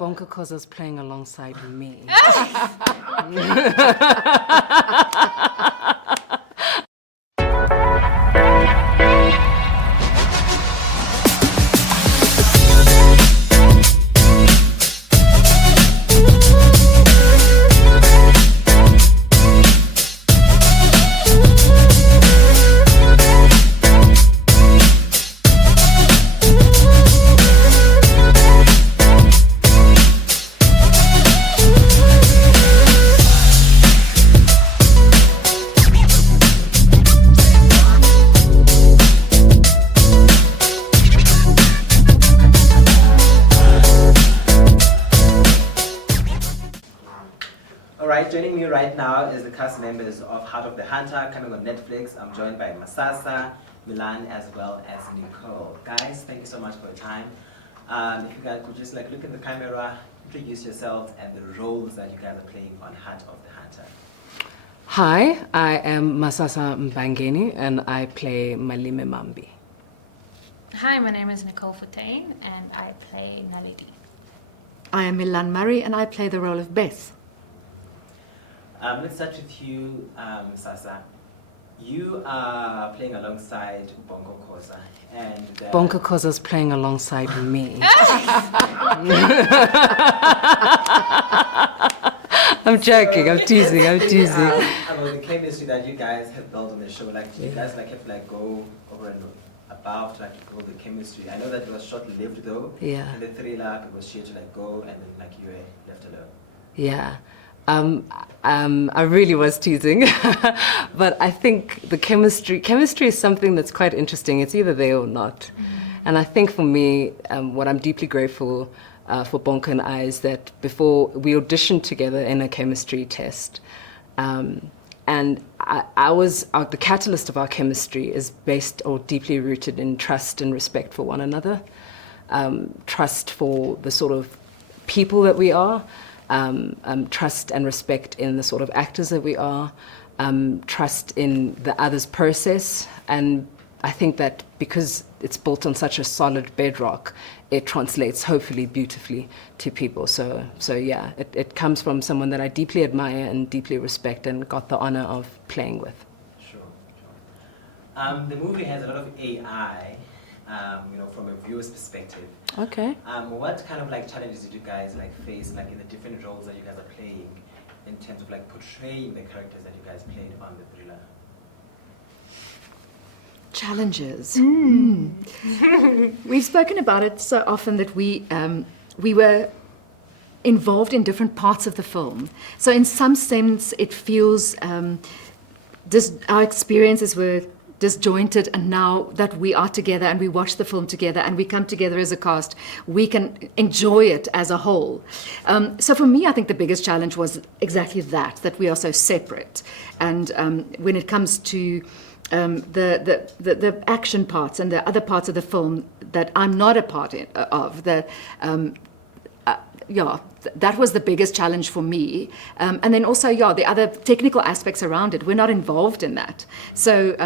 Bonka Koza's playing alongside me. Joining me right now is the cast members of Heart of the Hunter, coming on Netflix. I'm joined by Masasa, Milan, as well as Nicole. Guys, thank you so much for your time. If you guys could just look in the camera, introduce yourselves and the roles that you guys are playing on Heart of the Hunter. Hi, I am Masasa Mbangeni and I play Malime Mambi. Hi, my name is Nicole Fontaine and I play Naledi. I am Milan Murray and I play the role of Beth. Let's start with you, Sasa. You are playing alongside Bonka Koza, and Bonka Koza's playing alongside me. I'm joking. I'm teasing. About the chemistry that you guys have built on the show, you guys have to go over and above to build the chemistry. I know that it was short-lived though. Yeah. In the thriller, it was shared to go, and then you were left alone. Yeah. I really was teasing, but I think the chemistry is something that's quite interesting. It's either there or not. And I think for me, what I'm deeply grateful for Bonka and I is that before we auditioned together in a chemistry test, and I was, the catalyst of our chemistry is based or deeply rooted in trust and respect for one another, trust for the sort of people that we are, trust and respect in the sort of actors that we are, trust in the other's process. And I think that because it's built on such a solid bedrock, it translates hopefully beautifully to people. So yeah, it comes from someone that I deeply admire and deeply respect and got the honor of playing with. Sure. The movie has a lot of AI, from a viewer's perspective. Okay. What kind of challenges did you guys face in the different roles that you guys are playing in terms of portraying the characters that you guys played on the thriller? Challenges. We've spoken about it so often that we were involved in different parts of the film. So in some sense, it feels our experiences were disjointed, and now that we are together and we watch the film together and we come together as a cast, we can enjoy it as a whole. So for me, I think the biggest challenge was exactly that we are so separate. And when it comes to the action parts and the other parts of the film that I'm not a part of, that was the biggest challenge for me. And then also, the other technical aspects around it, we're not involved in that. So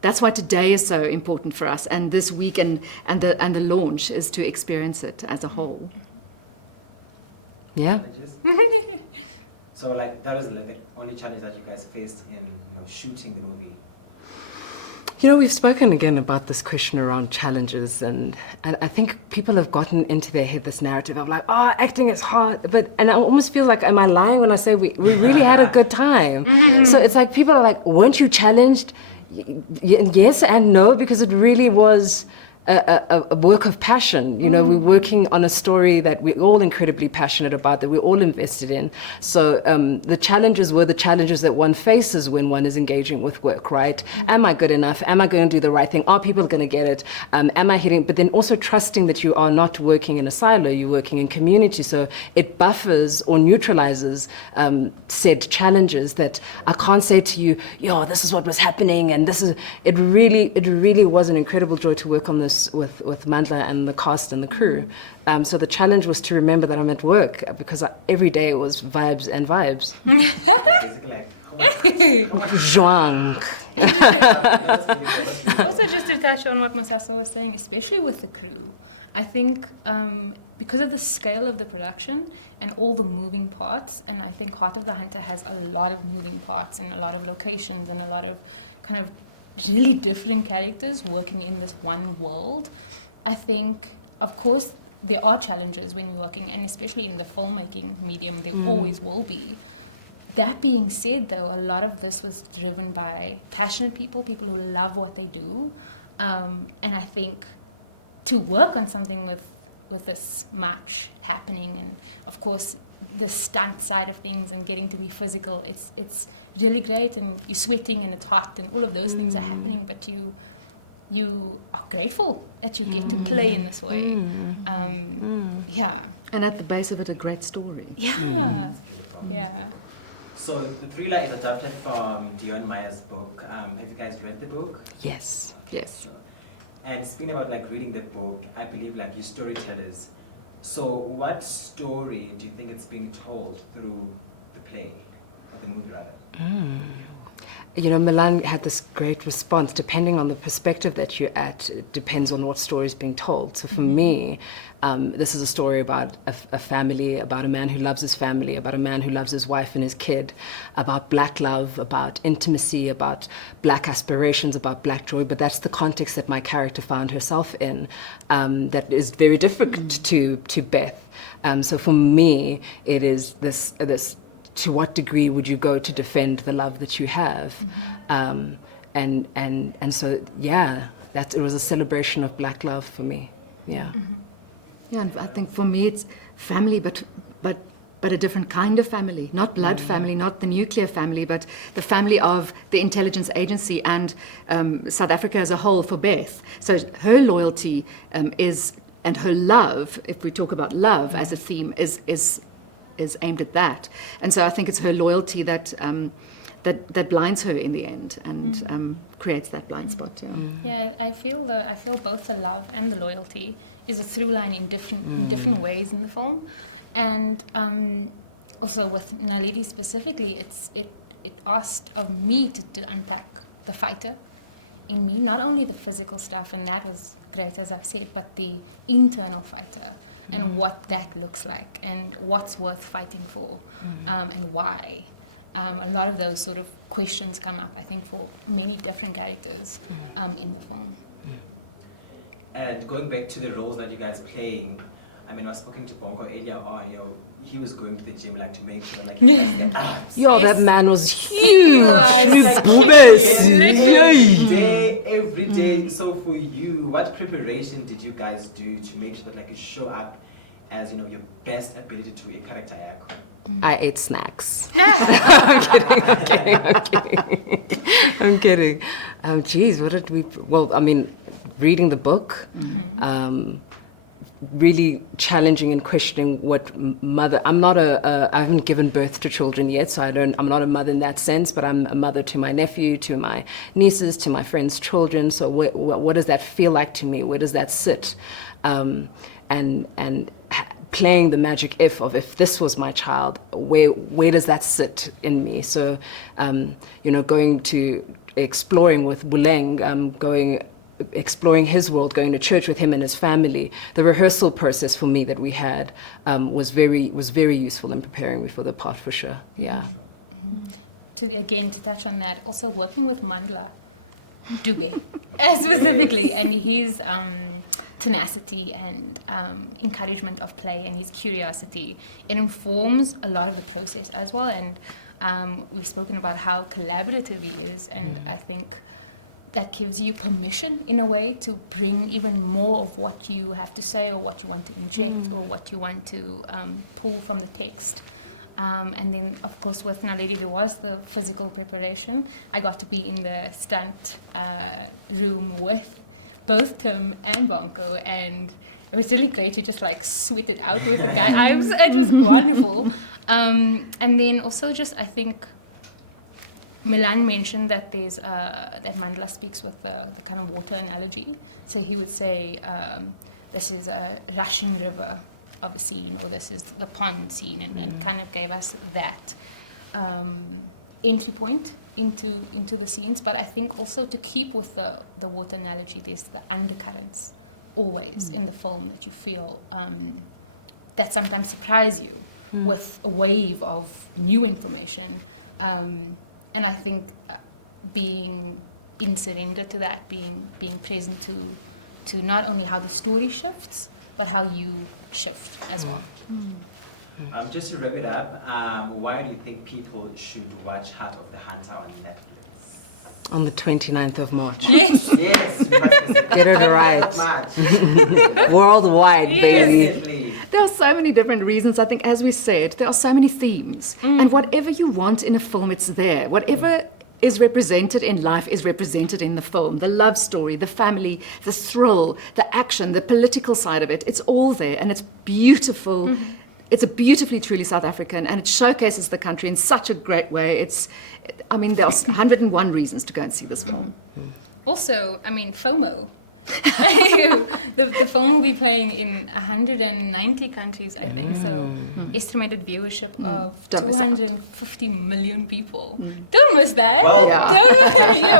that's why today is so important for us, and this week and the launch is to experience it as a whole. Yeah. So that was the only challenge that you guys faced in shooting the movie. We've spoken again about this question around challenges, and I think people have gotten into their head this narrative of acting is hard, and I almost feel like, am I lying when I say we really had a good time? So it's people are weren't you challenged? Yes and no, because it really was a work of passion. We're working on a story that we're all incredibly passionate about, that we're all invested in. So the challenges were the challenges that one faces when one is engaging with work, right? Am I good enough? Am I going to do the right thing? Are people going to get it? Am I hitting? But then also trusting that you are not working in a silo, you're working in community. So it buffers or neutralizes said challenges that I can't say to you, this is what was happening. And it really was an incredible joy to work on this with Mandla and the cast and the crew. So the challenge was to remember that I'm at work, because every day it was vibes and vibes. Zhuang. Also, just to touch on what Masasa was saying, especially with the crew, I think because of the scale of the production and all the moving parts, and I think Heart of the Hunter has a lot of moving parts and a lot of locations and a lot of kind of really different characters working in this one world. I think, of course, there are challenges when you're working, and especially in the filmmaking medium, there always will be. That being said, though, a lot of this was driven by passionate people who love what they do. And I think to work on something with this much happening, and of course the stunt side of things and getting to be physical, it's really great, and you're sweating and it's hot and all of those things are happening, but you are grateful that you get to play in this way. Yeah. And at the base of it, a great story. Yeah. Yeah. So the thriller is adapted from Dion Meyer's book. Have you guys read the book? Yes. Yes. And speaking about like reading the book, I believe like you storytellers. So what story do you think it's being told through the play, or the movie rather? You know, Milan had this great response. Depending on the perspective that you're at, it depends on what story is being told. So for me, this is a story about a family, about a man who loves his family, about a man who loves his wife and his kid, about black love, about intimacy, about black aspirations, about black joy. But that's the context that my character found herself in, that is very different to Beth. So for me, it is this to what degree would you go to defend the love that you have? And so, yeah, it was a celebration of black love for me, yeah. Yeah, and I think for me it's family, but a different kind of family, not blood family, not the nuclear family, but the family of the intelligence agency and South Africa as a whole for Beth. So her loyalty is, and her love, if we talk about love as a theme, is aimed at that. And so I think it's her loyalty that blinds her in the end and creates that blind spot. Yeah, I feel both the love and the loyalty is a through line in different ways in the film, and also with Naledi specifically, it asked of me to unpack the fighter in me, not only the physical stuff, and that was great as I've said, but the internal fighter. And what that looks like, and what's worth fighting for, and why. A lot of those sort of questions come up, I think, for many different characters in the film. And going back to the roles that you guys playing, I mean, I was speaking to Bongo earlier on, he was going to the gym like to make sure like he has the abs. Yo, that man was huge. Every day. So for you, what preparation did you guys do to make sure that like you show up as your best ability to a character act? I ate snacks. I'm kidding. Geez, what did we? Well, I mean, reading the book. Really challenging and questioning what mother. I haven't given birth to children yet, so I'm not a mother in that sense, but I'm a mother to my nephew, to my nieces, to my friends' children. So what does that feel like to me? Where does that sit? And playing the magic if this was my child, where does that sit in me? So, going to exploring with Buleng, exploring his world, going to church with him and his family. The rehearsal process for me that we had was very useful in preparing me for the part, for sure. Yeah. To touch on that, also working with Mandla Dube specifically, and his tenacity and encouragement of play and his curiosity, it informs a lot of the process as well. And we've spoken about how collaborative he is, and I think that gives you permission in a way to bring even more of what you have to say, or what you want to inject, or what you want to pull from the text. And then, of course, with Naledi, there was the physical preparation. I got to be in the stunt room with both Tim and Bonko, and it was really great to just like sweat it out with the guy. It was wonderful. And then also I think Milan mentioned that there's that Mandla speaks with the kind of water analogy. So he would say, this is a rushing river of a scene, or this is the pond scene, and kind of gave us that entry point into the scenes. But I think also to keep with the water analogy, there's the undercurrents always in the film that you feel that sometimes surprise you with a wave of new information. And I think being in surrender to that, being present to not only how the story shifts, but how you shift as well. Just to wrap it up, why do you think people should watch Heart of the Hunter on Netflix? On the 29th of March. Yes. Yes, we must be Get it right. March. Worldwide, baby. Definitely. There are so many different reasons. I think, as we said, there are so many themes. And whatever you want in a film, it's there. Whatever is represented in life is represented in the film. The love story, the family, the thrill, the action, the political side of it. It's all there, and it's beautiful. It's a beautifully, truly South African, and it showcases the country in such a great way. There are 101 reasons to go and see this film. Also, FOMO. the film will be playing in 190 countries, I think. So, estimated viewership of Don't miss out. 250 million people. Don't miss that. Well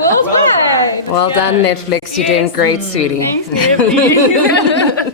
Worldwide. Well done, Netflix. You're doing great, sweetie. Thanks, Debbie.